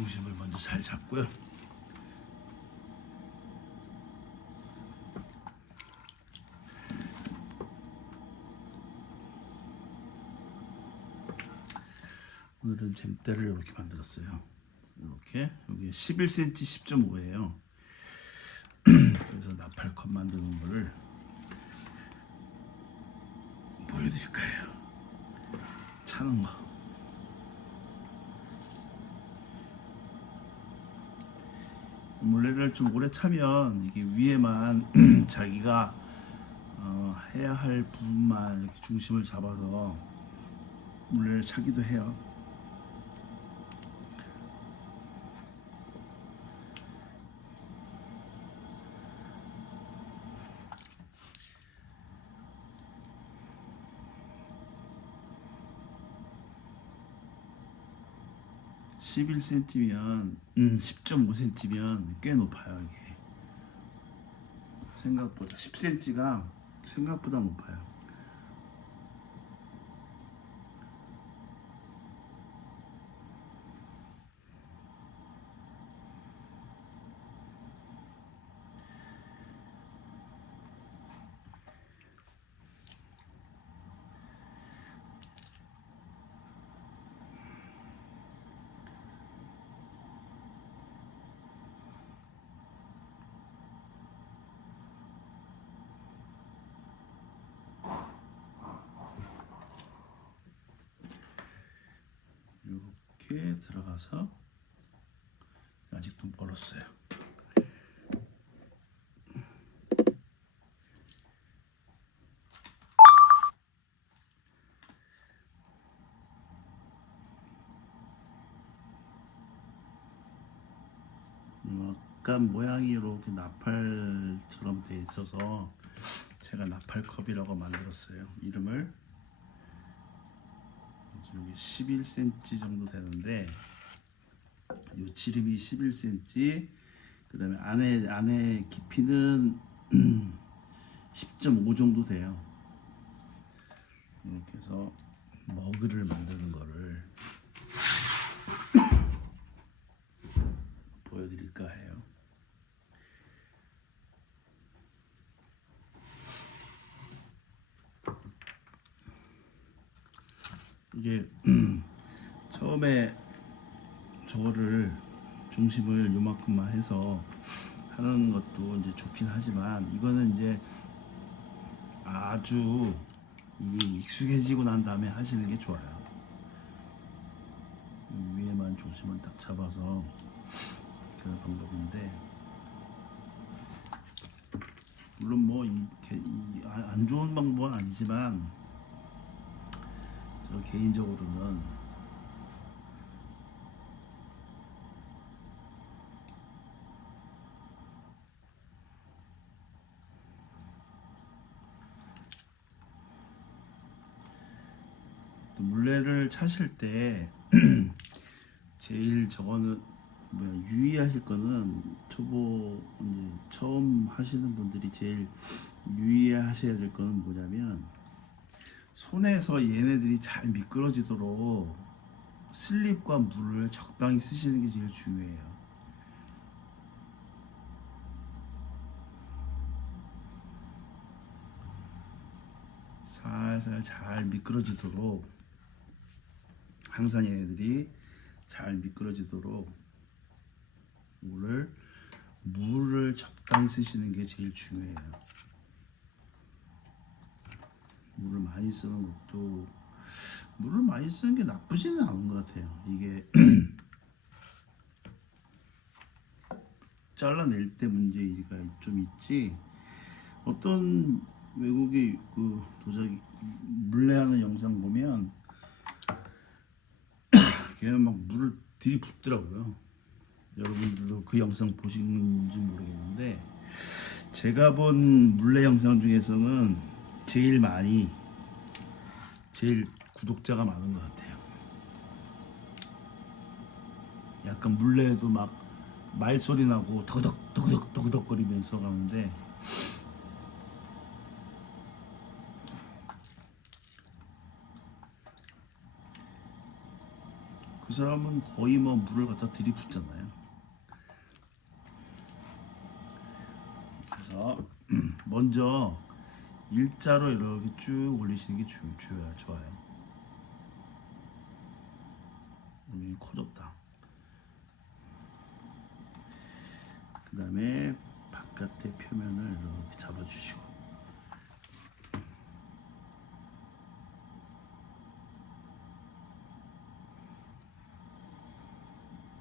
중심을 먼저 잘 잡고요. 오늘은 잼대를 이렇게 만들었어요. 이렇게 여기 11cm 10.5예요. 그래서 나팔컵 만드는 거를 보여드릴 거예요. 차는 거. 물레를 좀 오래 차면 이게 위에만 자기가 해야 할 부분만 이렇게 중심을 잡아서 물레를 차기도 해요. (11cm면) 10.5cm면 꽤 높아요. 이게 생각보다 10cm가 생각보다 높아요. 이렇게 들어가서 아직도 멀었어요. 약간 모양이 이렇게 나팔처럼 돼 있어서 제가 나팔컵이라고 만들었어요. 이름을. 여기 11cm 정도 되는데 이 지름이 11cm, 그 다음에 안에 깊이는 10.5 정도 돼요. 이렇게 해서 머그를 만드는 거를 보여드릴까 해요. 이게 처음에 저거를 중심을 요만큼만 해서 하는 것도 이제 좋긴 하지만, 이거는 이제 아주 이게 익숙해지고 난 다음에 하시는 게 좋아요. 위에만 중심을 딱 잡아서 그런 방법인데, 물론 뭐 이렇게 안 좋은 방법은 아니지만 저 개인적으로는 물레를 차실 때 제일 저거는 유의하실 거는, 초보 이제 처음 하시는 분들이 제일 유의하셔야 될 거는 뭐냐면, 손에서 얘네들이 잘 미끄러지도록 슬립과 물을 적당히 쓰시는 게 제일 중요해요. 살살 잘 미끄러지도록, 항상 얘네들이 잘 미끄러지도록 물을 적당히 쓰시는 게 제일 중요해요. 물을 많이 쓰는 것도, 물을 많이 쓰는 게 나쁘지는 않은 것 같아요. 이게 잘라낼 때 문제가 좀 있지, 어떤 외국의 그 도자기 물레하는 영상 보면 걔는 막 물을 들이붓더라고요. 여러분들도 그 영상 보시는지 모르겠는데, 제가 본 물레 영상 중에서는 제일 구독자가 많은 것 같아요. 약간 물레에도 막 말소리 나고 더덕더덕 거리면서 가는데, 그 사람은 거의 뭐 물을 갖다 들이붓잖아요. 그래서 먼저 일자로 이렇게 쭉 올리시는 게 좋아요. 커졌다. 그 다음에 바깥의 표면을 이렇게 잡아주시고,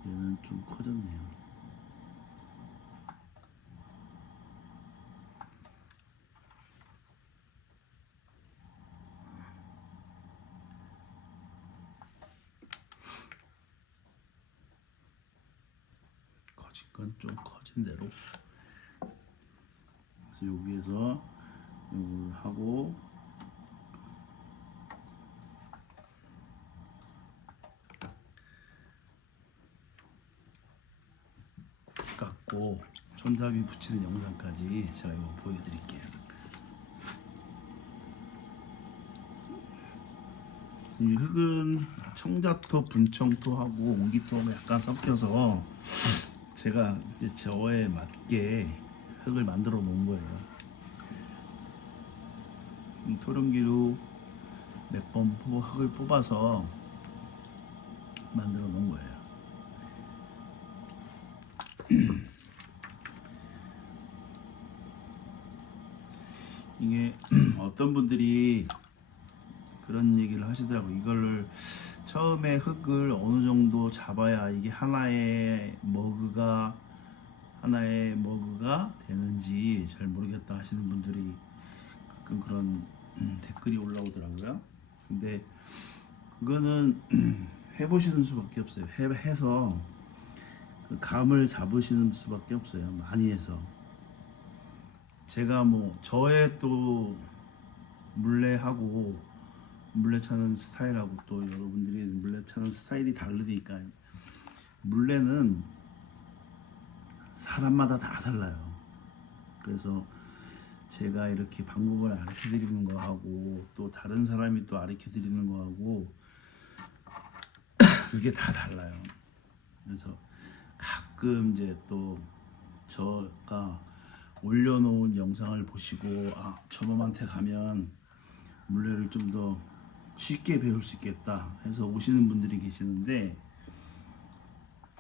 얘는 좀 커졌네요. 커진 건 좀 커진 대로. 그래서 여기에서 이걸 하고, 깎고 손잡이 붙이는 영상까지 제가 이거 보여드릴게요. 이 흙은 청자토, 분청토하고 옹기토하고 약간 섞여서 제가 이제 저에 맞게 흙을 만들어 놓은 거예요. 토룡기로 몇 번 흙을 뽑아서 만들어 놓은 거예요. 이게 어떤 분들이 그런 얘기를 하시더라고요. 이걸 처음에 흙을 어느 정도 잡아야 이게 하나의 머그가 되는지 잘 모르겠다 하시는 분들이 가끔 그런 댓글이 올라오더라고요. 근데 그거는 해보시는 수밖에 없어요. 해서 그 감을 잡으시는 수밖에 없어요. 많이 해서. 제가 뭐 저의 또 물레하고 물레 차는 스타일하고 또 여러분들이 물레 차는 스타일이 다르니까 물레는 사람마다 다 달라요. 그래서 제가 이렇게 방법을 가르쳐 드리는 거하고 또 다른 사람이 또 가르쳐 드리는 거하고 그게 다 달라요. 그래서 가끔 이제 또 저가 올려놓은 영상을 보시고 저놈한테 가면 물레를 좀 더 쉽게 배울 수 있겠다 해서 오시는 분들이 계시는데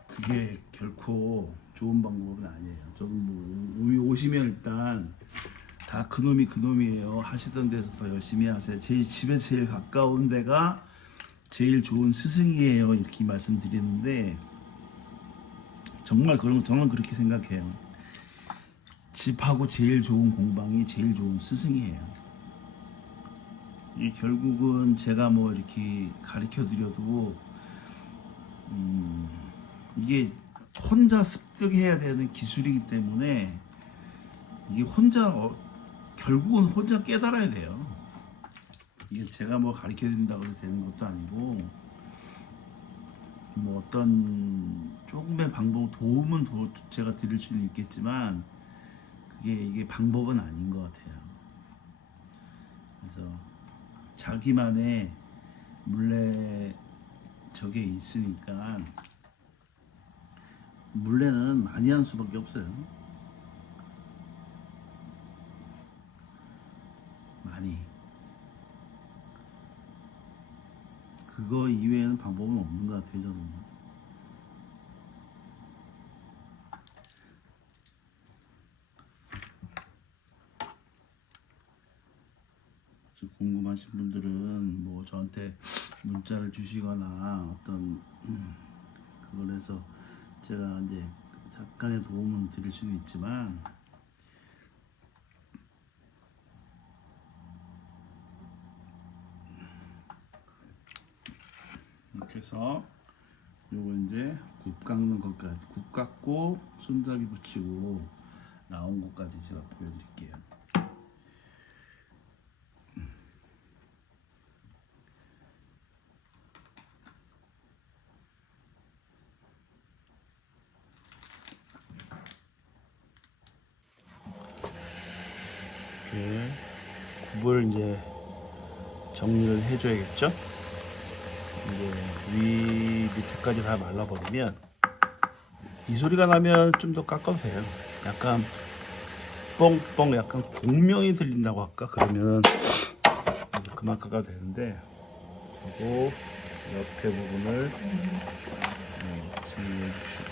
그게 결코 좋은 방법은 아니에요. 저는 뭐 오시면 일단 다 그놈이에요. 하시던 데서 더 열심히 하세요. 집에 제일 가까운 데가 제일 좋은 스승이에요. 이렇게 말씀드리는데 정말 저는 그렇게 생각해요. 집하고 제일 좋은 공방이 제일 좋은 스승이에요. 이게 결국은 제가 뭐 이렇게 가르쳐 드려도 이게 혼자 습득해야 되는 기술이기 때문에 이게 결국은 혼자 깨달아야 돼요. 이게 제가 뭐 가르쳐 드린다고 해서 되는 것도 아니고 뭐 어떤 조금의 도움은 제가 드릴 수는 있겠지만 이게 방법은 아닌 것 같아요. 그래서 자기만의 물레 저게 있으니까 물레는 많이 한 수밖에 없어요. 많이. 그거 이외에는 방법은 없는 것 같아요. 저는. 궁금하신 분들은 뭐 저한테 문자를 주시거나 어떤 그걸 해서 제가 이제 잠깐의 도움은 드릴 수는 있지만 이렇게 해서 요거 이제 굽 깎는 것까지 굽 깎고 손잡이 붙이고 나온 것까지 제가 보여드릴게요. 이렇게 굽을 이제 정리를 해줘야겠죠? 이제 위 밑에까지 다 말라버리면 이 소리가 나면 좀 더 깎아도 돼요. 약간 뻥뻥 약간 공명이 들린다고 할까? 그러면 그만 깎아도 되는데, 그리고 옆에 부분을 정리해 주시고,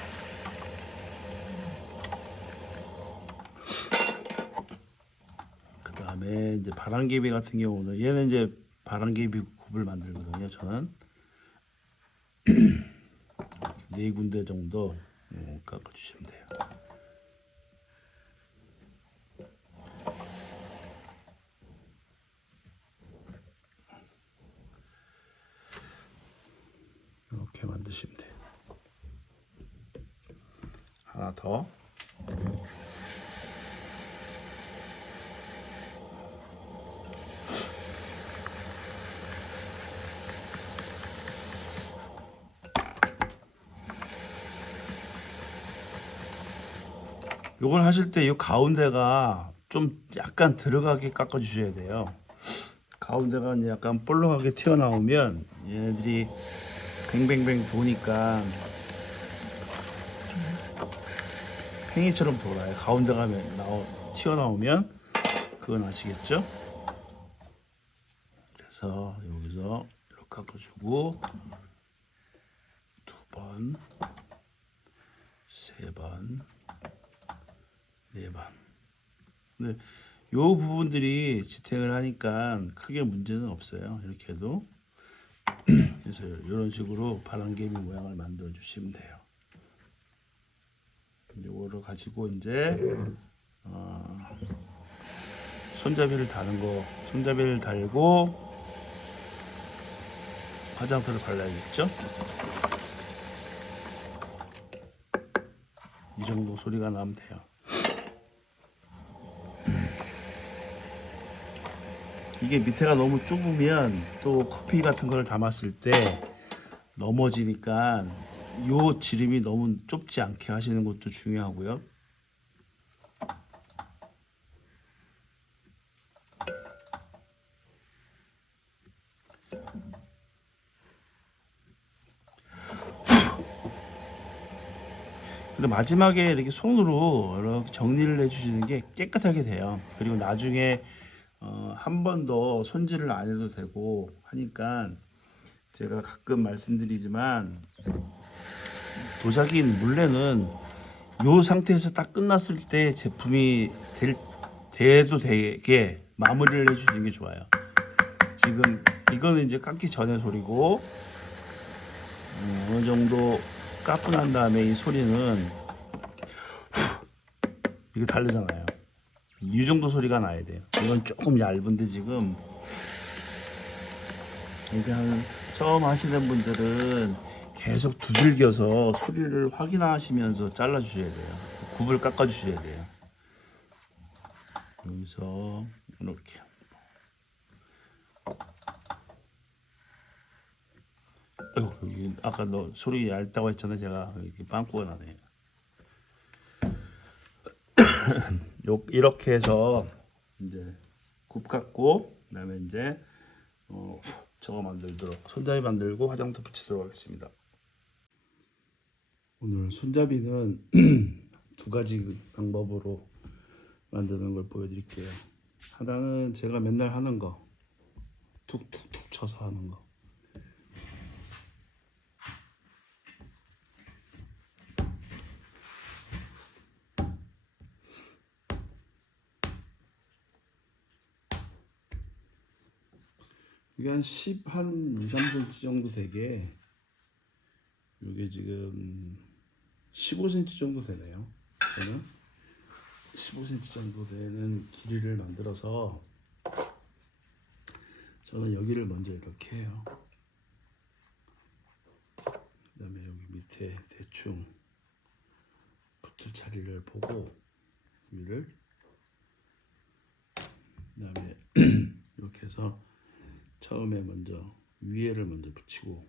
그 다음에 이제 바람개비 같은 경우는 얘는 이제 바람개비 굽을 만들거든요. 저는 네 군데 정도 깎아주시면 돼요. 이렇게 만드시면 돼요. 하나 더. 요걸 하실 때 이 가운데가 좀 약간 들어가게 깎아 주셔야 돼요. 가운데가 이제 약간 볼록하게 튀어나오면 얘네들이 뱅뱅뱅 도니까 팽이처럼 돌아요. 가운데가 튀어나오면 그건 아시겠죠? 그래서 여기서 이렇게 깎아주고 2번, 3번, 4번. 근데 요 부분들이 지탱을 하니까 크게 문제는 없어요. 이렇게 해도. 그래서 이런 식으로 바람개비 모양을 만들어 주시면 돼요. 이거를 가지고 이제 손잡이를 다는 거, 손잡이를 달고 화장터를 발라야겠죠? 이 정도 소리가 나면 돼요. 이게 밑에가 너무 좁으면 또 커피 같은 걸 담았을 때 넘어지니까 요 지름이 너무 좁지 않게 하시는 것도 중요하고요. 근데 마지막에 이렇게 손으로 이렇게 정리를 해주시는 게 깨끗하게 돼요. 그리고 나중에 한 번 더 손질을 안 해도 되고 하니까 제가 가끔 말씀드리지만 도자기인 물레는 이 상태에서 딱 끝났을 때 제품이 돼도 되게 마무리를 해주시는 게 좋아요. 지금 이거는 이제 깎기 전에 소리고 어느 정도 깎고 난 다음에 이 소리는 이게 다르잖아요. 이 정도 소리가 나야 돼요. 이건 조금 얇은데 지금 이제 처음 하시는 분들은 계속 두들겨서 소리를 확인하시면서 잘라 주셔야 돼요. 굽을 깎아 주셔야 돼요. 여기서 이렇게. 어휴, 여기 아까 너 소리 얇다고 했잖아요. 제가 이렇게 빵꾸가 나네. 이렇게 해서 이제 굽 깎고 그다음에 이제 저거 만들도록 손잡이 만들고 화장도 붙이도록 하겠습니다. 오늘 손잡이는 두 가지 방법으로 만드는 걸 보여드릴게요. 하나는 제가 맨날 하는 거, 툭툭툭 쳐서 하는 거. 이게 한 2, 3cm 정도 되게, 이게 지금 15cm 정도 되네요. 저는 15cm 정도 되는 길이를 만들어서 저는 여기를 먼저 이렇게 해요. 그 다음에 여기 밑에 대충 붙을 자리를 보고 위를, 그 다음에 이렇게 해서 처음에 먼저 위에를 먼저 붙이고,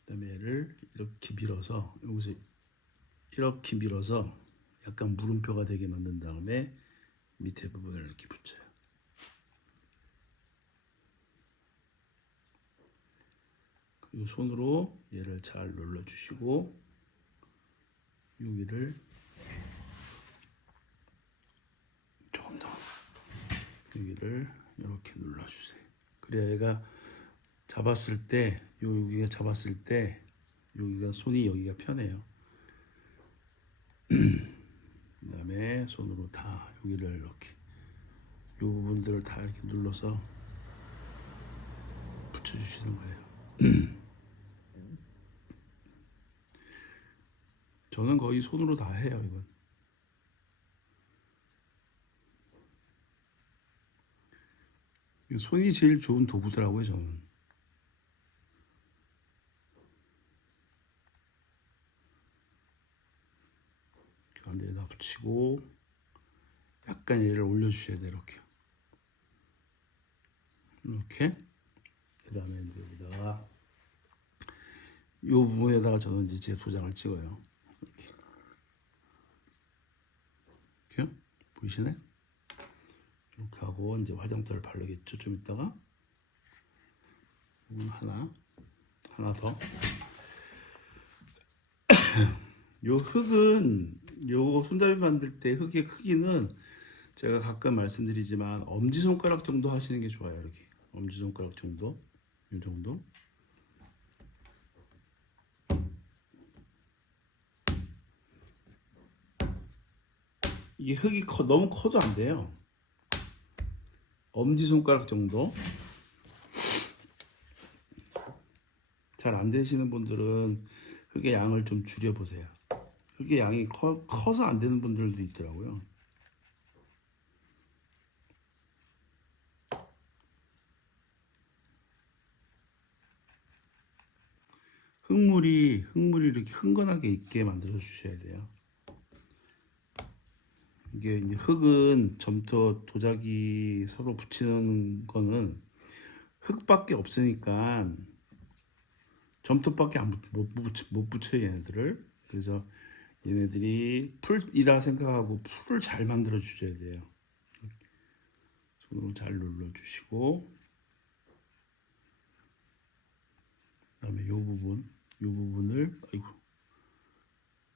그 다음에 얘를 이렇게 밀어서 여기서 이렇게 밀어서 약간 물음표가 되게 만든 다음에 밑에 부분을 이렇게 붙여요. 이 손으로 얘를 잘 눌러주시고 여기를 조금 더 여기를 이렇게 눌러주세요. 그래야 얘가 잡았을 때 여기가 잡았을 때 여기가 손이 여기가 편해요. 그 다음에 손으로 다 여기를 이렇게 이 부분들을 다 이렇게 눌러서 붙여주시는 거예요. 저는 거의 손으로 다 해요. 이건 손이 제일 좋은 도구더라고요. 저는 가운데에다 붙이고 약간 얘를 올려주셔야 돼요. 이렇게 그 다음에 이제 여기다가 이 부분에다가 저는 이제 제 도장을 찍어요. 이렇게 보이시네? 이렇게 하고 이제 화장터를 바르겠죠. 좀 이따가 하나 더. 요 흙은 요 손잡이 만들 때 흙의 크기는 제가 가끔 말씀드리지만 엄지손가락 정도 하시는 게 좋아요. 이렇게 엄지손가락 정도, 이 정도. 이게 흙이 너무 커도 안 돼요. 엄지손가락 정도. 잘 안 되시는 분들은 흙의 양을 좀 줄여보세요. 흙의 양이 커서 안 되는 분들도 있더라고요. 흙물이 이렇게 흥건하게 있게 만들어 주셔야 돼요. 이게 이제 흙은 점토 도자기 서로 붙이는 거는 흙밖에 없으니까 점토밖에 못 붙여요, 얘네들을. 그래서 얘네들이 풀이라 생각하고 풀을 잘 만들어 주셔야 돼요. 손으로 잘 눌러 주시고, 그다음에 요 부분을 이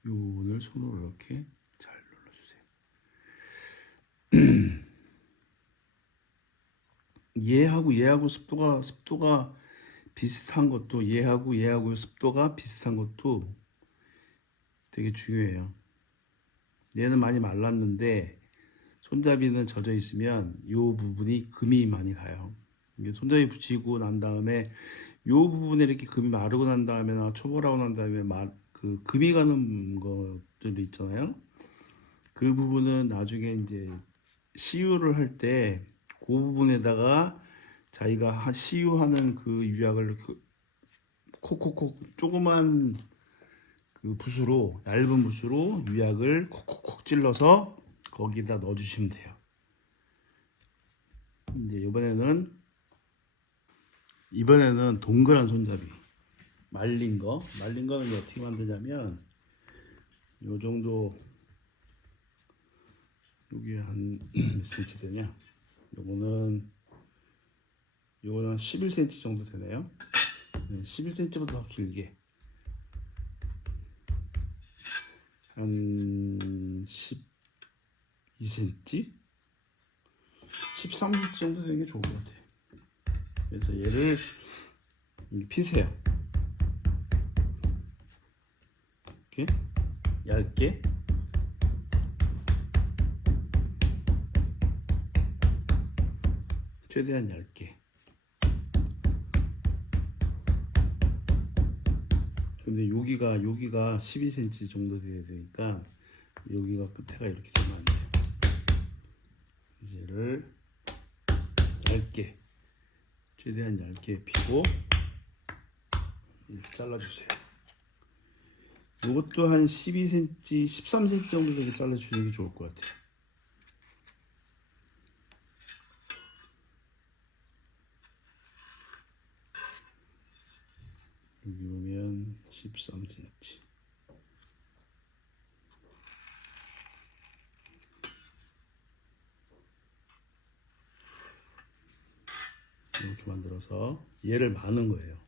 부분을 손으로 이렇게 잘 눌러주세요. 얘하고 습도가 비슷한 것도 얘하고 습도가 비슷한 것도 되게 중요해요. 얘는 많이 말랐는데 손잡이는 젖어 있으면 이 부분이 금이 많이 가요. 이게 손잡이 붙이고 난 다음에 이 부분에 이렇게 금이 마르고 난 다음에나 초벌하고 난 다음에 그 금이 가는 것들 있잖아요. 그 부분은 나중에 이제 시유를 할 때 그 부분에다가 자기가 시유하는 그 유약을 콕콕콕 조그만 그 붓으로 얇은 붓으로 유약을 콕콕콕 찔러서 거기다 넣어주시면 돼요. 이제 이번에는 동그란 손잡이 말린 거는 어떻게 만드냐면 요 정도 여기 한 몇 cm 되냐? 요거는 11cm 정도 되네요. 11cm보다 더 길게 한 12cm? 13cm 정도 되는 게 좋을 것 같아요. 그래서 얘를 피세요. 이렇게 얇게 최대한 얇게. 근데 여기가 12cm 정도 돼야 되니까 여기가 끝에가 이렇게 되면 안 돼요. 이제를 얇게 최대한 얇게 피고 이렇게 잘라주세요. 이것도 한 12cm, 13cm 정도 되게 잘라주는 게 좋을 것 같아요. 여기 보면 13cm. 이렇게 만들어서 얘를 마는 거예요.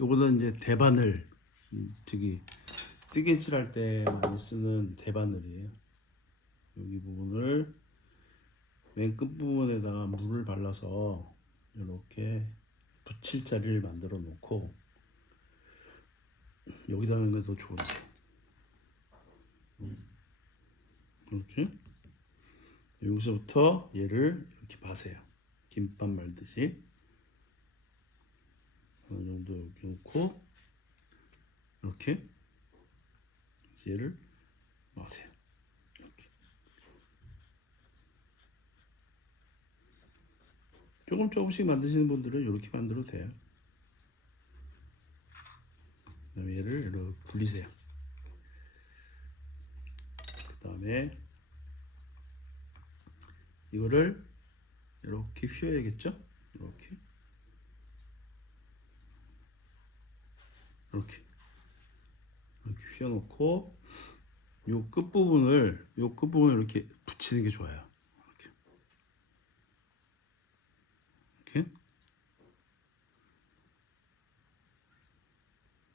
요거는 이제 대바늘, 저기 뜨개질 할 때 많이 쓰는 대바늘이에요. 여기 부분을 맨 끝 부분에다가 물을 발라서 이렇게 붙일 자리를 만들어 놓고 여기다 하는 게 더 좋은데 이렇게 여기서부터 얘를 이렇게 마세요. 김밥 말듯이 어느 정도 이렇게 놓고 이렇게 얘를 마세요. 이렇게 조금씩 만드시는 분들은 이렇게 만들어도 돼요. 그다음에 얘를 이렇게 굴리세요. 그다음에 이거를 이렇게 휘어야겠죠? 이렇게 이렇게 휘어놓고 요 끝부분을 이렇게 붙이는 게 좋아요. 이렇게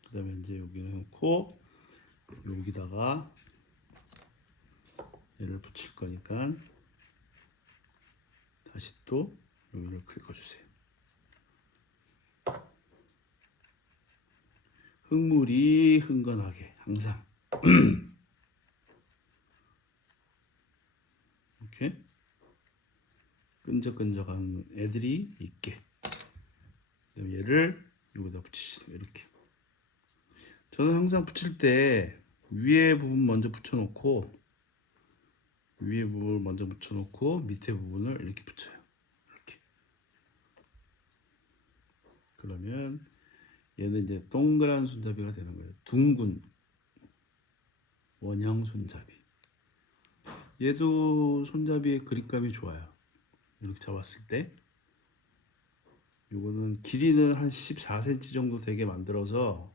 그다음에 이제 여기 놓고 여기다가 얘를 붙일 거니까 다시 또 여기를 긁어주세요. 흙물이 흥건하게 항상 이렇게 끈적끈적한 애들이 있게. 그다음에 얘를 여기다 붙이시면 이렇게. 저는 항상 붙일 때 위에 부분 먼저 붙여놓고 밑에 부분을 이렇게 붙여요. 이렇게. 그러면 얘는 이제 동그란 손잡이가 되는 거예요. 둥근 원형 손잡이. 얘도 손잡이의 그립감이 좋아요. 이렇게 잡았을 때. 요거는 길이는 한 14cm 정도 되게 만들어서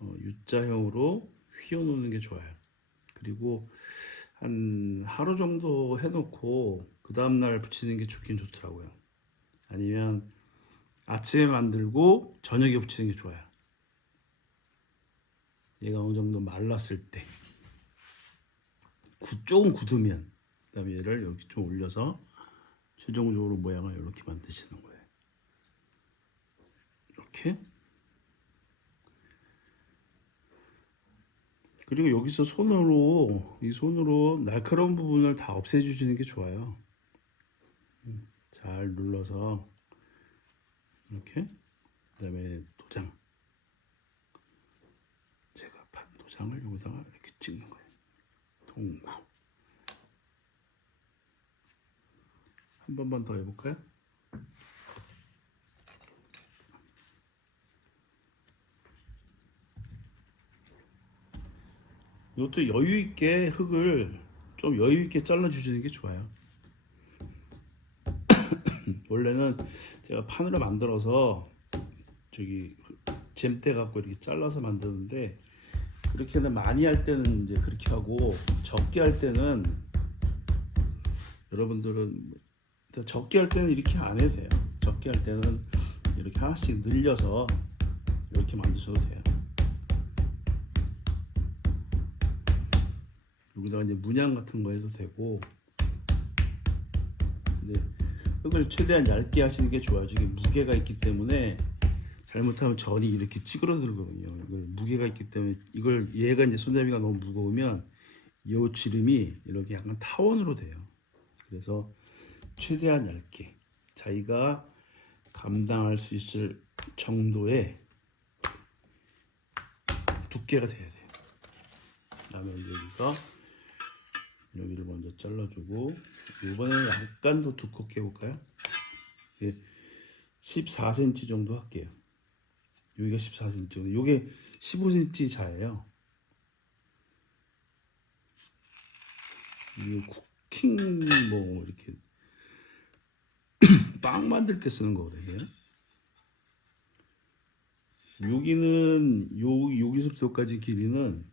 U자형으로 휘어 놓는 게 좋아요. 그리고 한 하루 정도 해놓고 그 다음날 붙이는 게 좋긴 좋더라고요. 아니면 아침에 만들고 저녁에 붙이는 게 좋아요. 얘가 어느 정도 말랐을 때 조금 굳으면 그다음에 얘를 이렇게 좀 올려서 최종적으로 모양을 이렇게 만드시는 거예요. 이렇게. 그리고 여기서 이 손으로 날카로운 부분을 다 없애주시는 게 좋아요. 잘 눌러서 이렇게. 그다음에 도장. 제가 판 도장을 여기다가 이렇게 찍는 거예요. 동구. 한 번만 더 해볼까요? 이것도 여유 있게 흙을 좀 여유 있게 잘라 주시는 게 좋아요. 원래는 제가 판으로 만들어서 저기 잼대 갖고 이렇게 잘라서 만드는데 그렇게는 많이 할 때는 이제 그렇게 하고 적게 할 때는 여러분들은 적게 할 때는 이렇게 안 해도 돼요. 적게 할 때는 이렇게 하나씩 늘려서 이렇게 만드셔도 돼요. 여기다가 이제 문양 같은 거 해도 되고. 근데 흙을 최대한 얇게 하시는 게 좋아요. 이게 무게가 있기 때문에 잘못하면 전이 이렇게 찌그러들거든요. 이걸 무게가 있기 때문에 얘가 이제 손잡이가 너무 무거우면 이 지름이 이렇게 약간 타원으로 돼요. 그래서 최대한 얇게 자기가 감당할 수 있을 정도의 두께가 돼야 돼요. 그다음에 이제 여기를 먼저 잘라주고 이번에는 약간 더 두껍게 해볼까요? 14cm 정도 할게요. 여기가 14cm 정도. 이게 15cm 자예요. 이 쿠킹 뭐 이렇게 빵 만들 때 쓰는 거거든요. 여기서부터 여기까지 길이는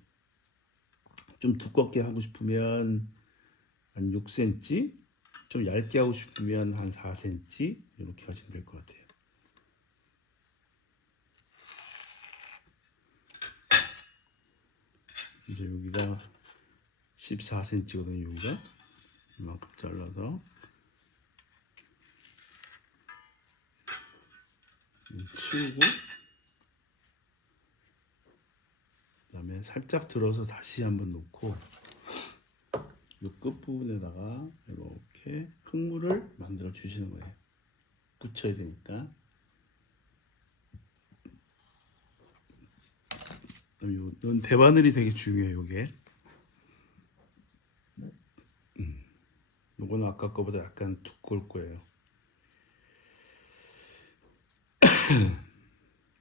좀 두껍게 하고 싶으면 한 6cm, 좀 얇게 하고 싶으면 한 4cm 이렇게 하시면 될 것 같아요. 이제 여기다 14cm거든요. 여기가 이만큼 잘라서 치우고, 그다음에 살짝 들어서 다시 한번 놓고, 이 끝부분에다가 이렇게 흙물을 만들어 주시는 거예요. 붙여야 되니까. 요 대바늘이 되게 중요해요. 요게. 요거는 아까 거보다 약간 두꺼울 거예요.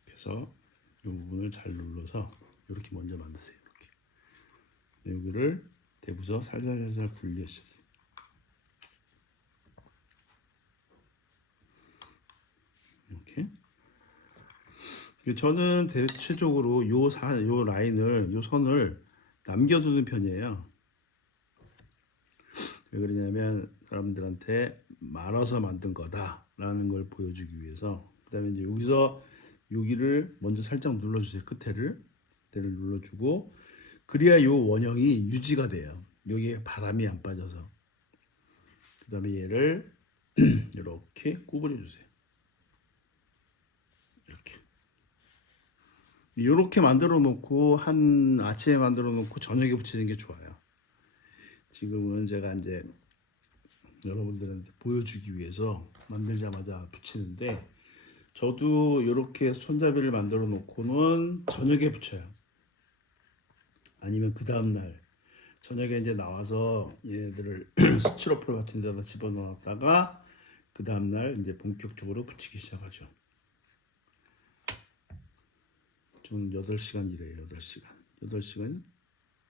그래서 이 부분을 잘 눌러서 이렇게 먼저 만드세요. 이렇게. 여기를 대부서 살살살살 굴리셔야 돼요. 이렇게. 저는 대체적으로 요 라인을, 요 선을 남겨두는 편이에요. 왜 그러냐면 사람들한테 말아서 만든 거다라는 걸 보여주기 위해서. 그다음에 이제 여기를 먼저 살짝 눌러주세요. 끝에를 눌러주고, 그래야 요 원형이 유지가 돼요. 여기에 바람이 안 빠져서. 그다음에 얘를 이렇게 구부려 주세요. 이렇게 만들어 놓고 한 아침에 만들어 놓고 저녁에 붙이는 게 좋아요. 지금은 제가 이제 여러분들한테 보여주기 위해서 만들자마자 붙이는데, 저도 이렇게 손잡이를 만들어 놓고는 저녁에 붙여요. 아니면 그 다음날 저녁에 이제 나와서 얘네들을 스티로폴 같은 데다 집어넣었다가 그 다음날 이제 본격적으로 붙이기 시작하죠. 저는 8시간 일해요. 8시간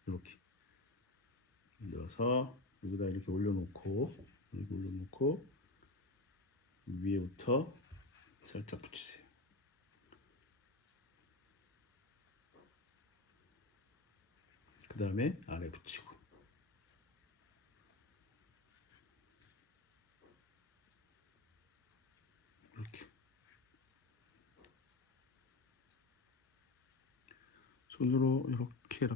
이렇게 만들어서 여기다 이렇게 올려놓고 위에부터 살짝 붙이세요. 그 다음에 아래 붙이고, 이렇게 손으로 이렇게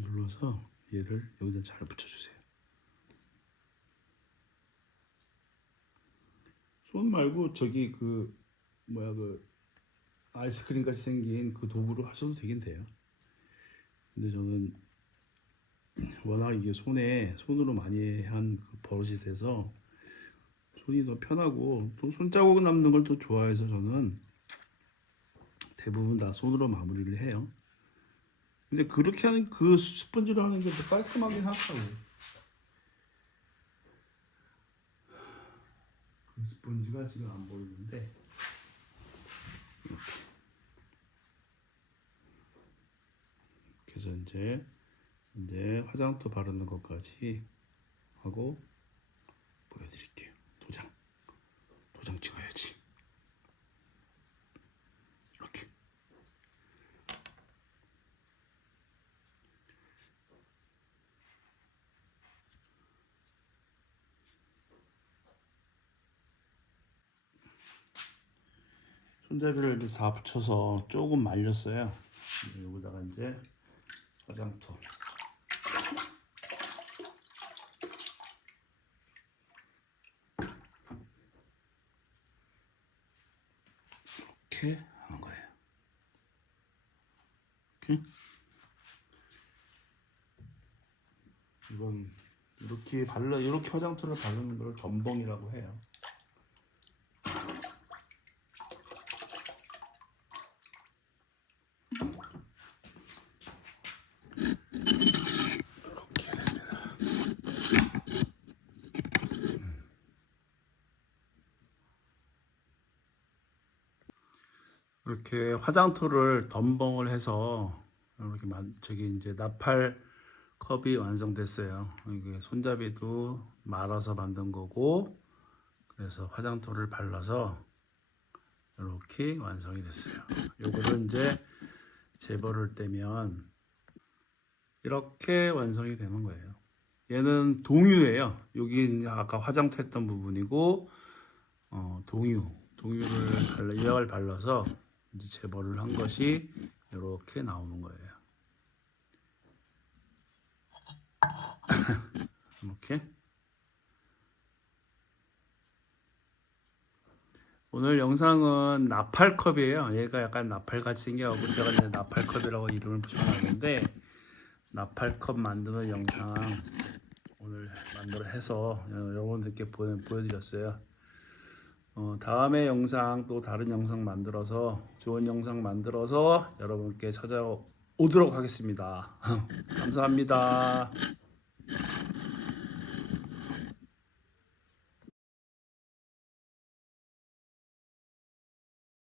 눌러서 얘를 여기다 잘 붙여주세요. 손 말고 저기 그 아이스크림 같이 생긴 그 도구로 하셔도 되긴 돼요. 근데 저는 워낙 이게 손으로 많이 한 그 버릇이 돼서 손이 더 편하고, 또 손자국 남는 걸 또 좋아해서 저는 대부분 다 손으로 마무리를 해요. 근데 그렇게 하는, 그 스펀지로 하는 게 더 깔끔하긴 하더라고요. 그 스펀지가 지금 안 보이는데, 이렇게. 그래서 이제 화장토 바르는 것까지 하고 보여드릴게요. 도장 찍어야지. 이렇게. 손잡이를 이제 다 붙여서 조금 말렸어요. 여기다가 이제 화장토. 이렇게 하는 거예요. 이렇게. 이건 이렇게 화장토를 바르는 걸 덤벙이라고 해요. 이렇게 화장토를 덤벙을 해서 이렇게 저기 이제 나팔 컵이 완성됐어요. 이게 손잡이도 말아서 만든 거고, 그래서 화장토를 발라서 이렇게 완성이 됐어요. 요거를 이제 재벌을 떼면 이렇게 완성이 되는 거예요. 얘는 동유예요. 여기 이제 아까 화장토 했던 부분이고, 동유를 예약을 발라서 이제 재벌을 한 것이 이렇게 나오는 거예요. 이렇게. 그래서 이제 이렇게. 오늘 영상은 나팔컵이에요. 얘가 약간 나팔같이 생겨가지고 제가 이제 나팔컵이라고 이름을 붙여놨는데, 나팔컵 만드는 영상 오늘 만들어 해서 여러분들께 보여드렸어요. 다음에 영상 또 다른 영상 만들어서 좋은 영상 만들어서 여러분께 찾아오도록 하겠습니다. 감사합니다.